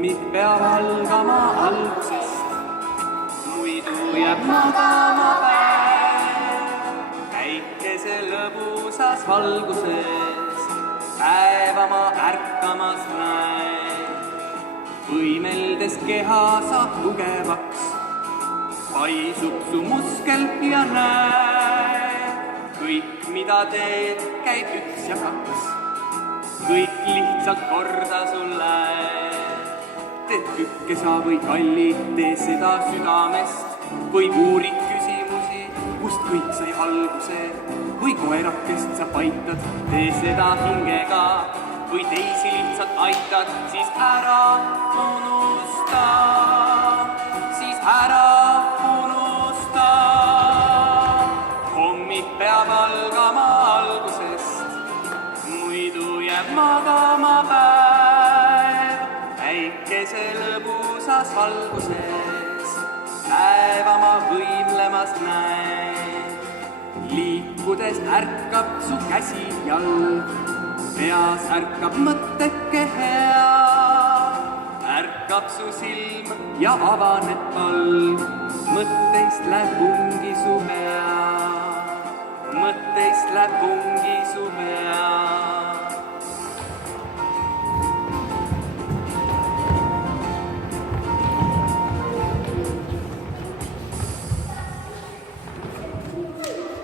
hommik peab algama algusest, muidu jääb magama päev. Päikese lõbusas valguses päeva ma ärkamas näen. Võimeldes keha saab tugevaks, paisub su muskel ja näed. Kõik, mida teed, käib 1 ja 2. Kõik lihtsalt korda sulle. Teed kükke sa või kalli, tee seda südamest. Või uurid küsimusi, kust kõik sai alguse. Või koerakest sa paitad, tee seda hingega. Või teisi lihtsalt aitad, siis ära unusta. Siis ära unusta. Hommik peab algama algusest, muidu jääb magama päev. Päikese lõbusas valguses päeva ma võimlemas näen. Liikudes ärkab su käsi jalg, peas ärkab mõtteke hea. Ärkab su silm ja avaneb palg, mõtteist läheb pungi su pea. Mõtteist läheb pungi su pea.